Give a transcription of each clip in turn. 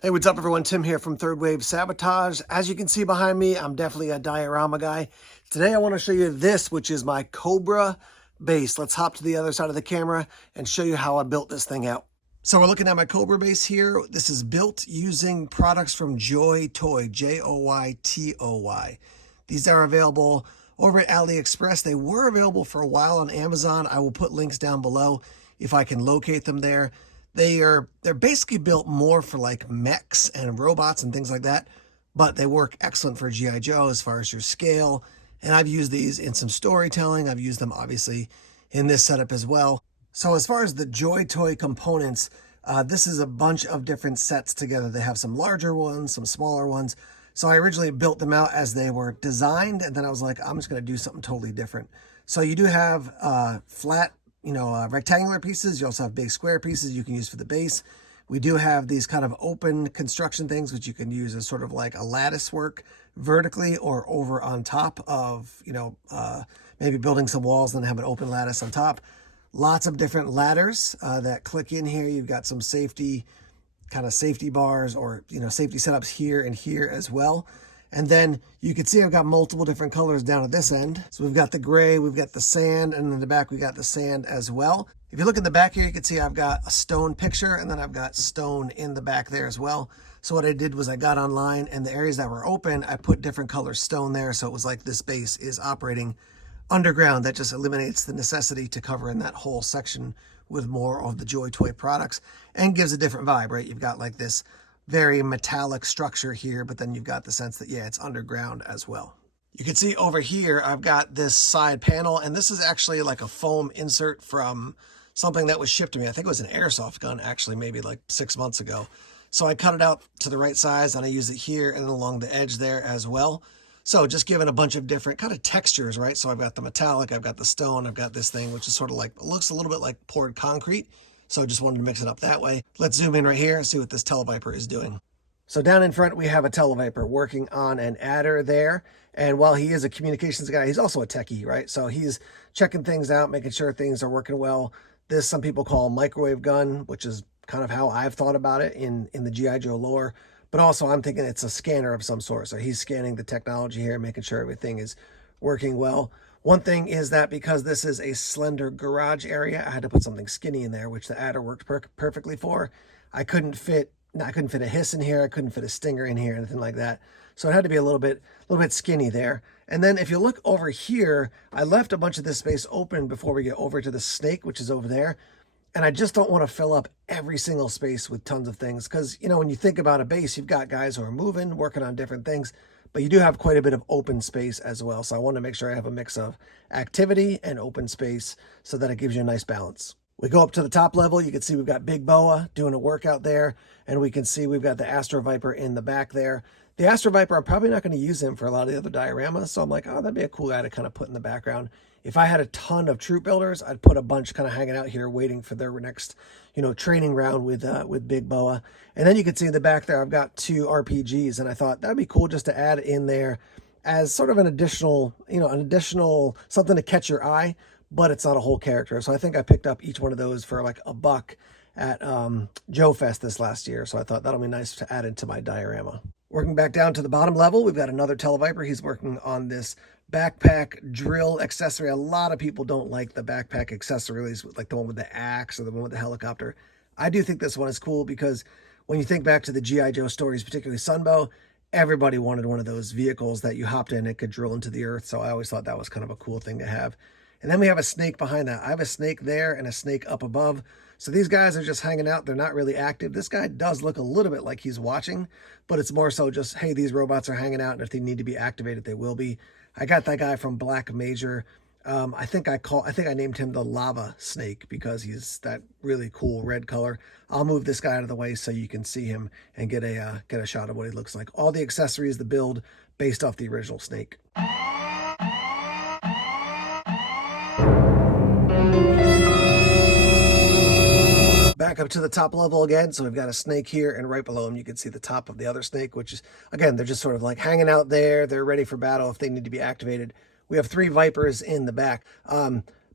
Hey, what's up everyone? Tim here from Third Wave Sabotage. As you can see behind me, I'm definitely a diorama guy. Today I want to show you this, which is my Cobra base. Let's hop to the other side of the camera and show you how I built this thing out. So we're looking at my Cobra base here. This is built using products from Joy Toy, Joytoy. These are available over at AliExpress. They were available for a while on Amazon. I will put links down below if I can locate them there. They're basically built more for like mechs and robots and things like that, but they work excellent for G.I. Joe as far as your scale. And I've used these in some storytelling. I've used them obviously in this setup as well. So as far as the Joy Toy components, this is a bunch of different sets together. They have some larger ones, some smaller ones. So I originally built them out as they were designed, and then I was like, I'm just going to do something totally different. So you do have flat, rectangular pieces. You also have big square pieces you can use for the base. We do have these kind of open construction things, which you can use as sort of like a lattice work vertically or over on top of, maybe building some walls and have an open lattice on top. Lots of different ladders that click in here. You've got some safety bars or, safety setups here and here as well. And then you can see I've got multiple different colors down at this end. So we've got the gray, we've got the sand, and in the back we got the sand as well. If you look in the back here, you can see I've got a stone picture, and then I've got stone in the back there as well. So what I did was I got online, and the areas that were open, I put different color stone there. So it was like this base is operating underground. That just eliminates the necessity to cover in that whole section with more of the Joy Toy products and gives a different vibe, right? You've got like this very metallic structure here, but then you've got the sense that, yeah, it's underground as well. You can see over here, I've got this side panel, and this is actually like a foam insert from something that was shipped to me. I think it was an airsoft gun, actually, maybe like 6 months ago. So I cut it out to the right size, and I use it here and then along the edge there as well. So just giving a bunch of different kind of textures, right? So I've got the metallic, I've got the stone, I've got this thing, which is sort of like, it looks a little bit like poured concrete. So just wanted to mix it up that way. Let's zoom in right here and see what this Televiper is doing. So down in front, we have a Televiper working on an adder there. And while he is a communications guy, he's also a techie, right? So he's checking things out, making sure things are working well. This some people call a microwave gun, which is kind of how I've thought about it in the G.I. Joe lore. But also I'm thinking it's a scanner of some sort. So he's scanning the technology here, making sure everything is working well. One thing is that because this is a slender garage area, I had to put something skinny in there, which the adder worked perfectly for. I couldn't fit a hiss in here. I couldn't fit a stinger in here, anything like that. So it had to be a little bit skinny there. And then if you look over here, I left a bunch of this space open before we get over to the snake, which is over there. And I just don't want to fill up every single space with tons of things. Because, when you think about a base, you've got guys who are moving, working on different things. But you do have quite a bit of open space as well. So I want to make sure I have a mix of activity and open space so that it gives you a nice balance. We go up to the top level. You can see we've got Big Boa doing a workout there. And we can see we've got the Astro Viper in the back there. The Astro Viper, I'm probably not going to use him for a lot of the other dioramas. So I'm like, oh, that'd be a cool guy to kind of put in the background. If I had a ton of troop builders, I'd put a bunch kind of hanging out here waiting for their next, training round with Big Boa. And then you can see in the back there, I've got 2 RPGs, and I thought that'd be cool just to add in there as sort of an additional something to catch your eye, but it's not a whole character. So I think I picked up each one of those for like $1 at Joe Fest this last year. So I thought that'll be nice to add into my diorama. Working back down to the bottom level, we've got another Televiper. He's working on this backpack drill accessory. A lot of people don't like the backpack accessories, like the one with the axe or the one with the helicopter. I do think this one is cool because when you think back to the G.I. Joe stories, particularly Sunbow, everybody wanted one of those vehicles that you hopped in and could drill into the earth. So I always thought that was kind of a cool thing to have. And then we have a snake behind that. I have a snake there and a snake up above. So these guys are just hanging out. They're not really active. This guy does look a little bit like he's watching, but it's more so just, hey, these robots are hanging out, and if they need to be activated, they will be. I got that guy from Black Major. I think I named him the Lava Snake because he's that really cool red color. I'll move this guy out of the way so you can see him and get a shot of what he looks like. All the accessories, the build, based off the original snake. Back up to the top level again. So we've got a snake here, and right below him, you can see the top of the other snake, which is, again, they're just sort of like hanging out there. They're ready for battle if they need to be activated. We have 3 Vipers in the back.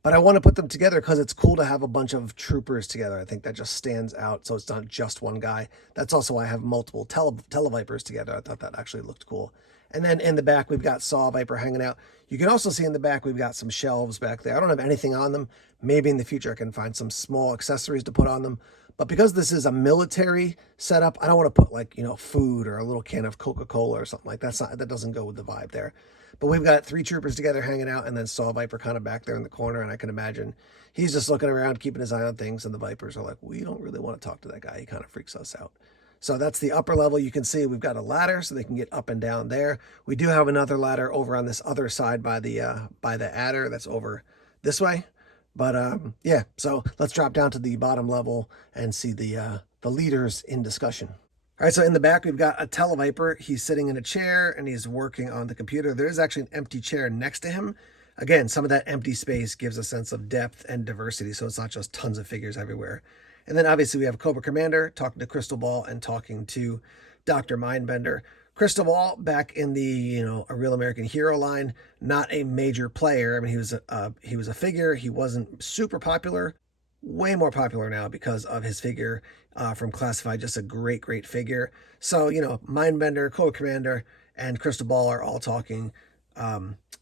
But I want to put them together because it's cool to have a bunch of troopers together. I think that just stands out, so it's not just one guy. That's also why I have multiple Televipers together. I thought that actually looked cool. And then in the back, we've got Saw Viper hanging out. You can also see in the back, we've got some shelves back there. I don't have anything on them. Maybe in the future I can find some small accessories to put on them. But because this is a military setup, I don't want to put like, food or a little can of Coca-Cola or something like that. That doesn't go with the vibe there. But we've got 3 troopers together hanging out, and then Saw Viper kind of back there in the corner, and I can imagine he's just looking around, keeping his eye on things, and the Vipers are like, we don't really want to talk to that guy. He kind of freaks us out. So that's the upper level. You can see we've got a ladder so they can get up and down there. We do have another ladder over on this other side by the adder that's over this way. But yeah, so let's drop down to the bottom level and see the leaders in discussion. All right, so in the back, we've got a Televiper. He's sitting in a chair and he's working on the computer. There is actually an empty chair next to him. Again, some of that empty space gives a sense of depth and diversity, so it's not just tons of figures everywhere. And then obviously we have Cobra Commander talking to Crystal Ball and talking to Dr. Mindbender. Crystal Ball, back in the A Real American Hero line, not a major player. I mean, he was a figure. He wasn't super popular. Way more popular now because of his figure from Classified. Just a great figure. So Mindbender, Cobra Commander, and Crystal Ball are all talking.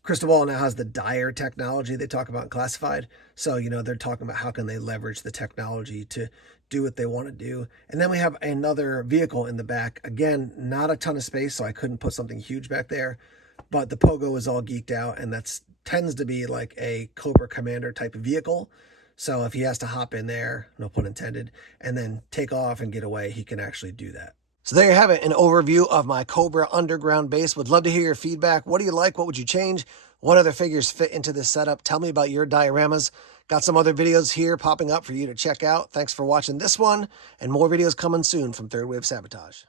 Crystal Ball now has the Dire technology they talk about in Classified. So, they're talking about how can they leverage the technology to do what they want to do. And then we have another vehicle in the back. Again, not a ton of space, so I couldn't put something huge back there. But the Pogo is all geeked out, and that tends to be like a Cobra Commander type of vehicle. So if he has to hop in there, no pun intended, and then take off and get away, he can actually do that. So there you have it, an overview of my Cobra underground base. Would love to hear your feedback. What do you like? What would you change? What other figures fit into this setup? Tell me about your dioramas. Got some other videos here popping up for you to check out. Thanks for watching this one, and more videos coming soon from Third Wave Sabotage.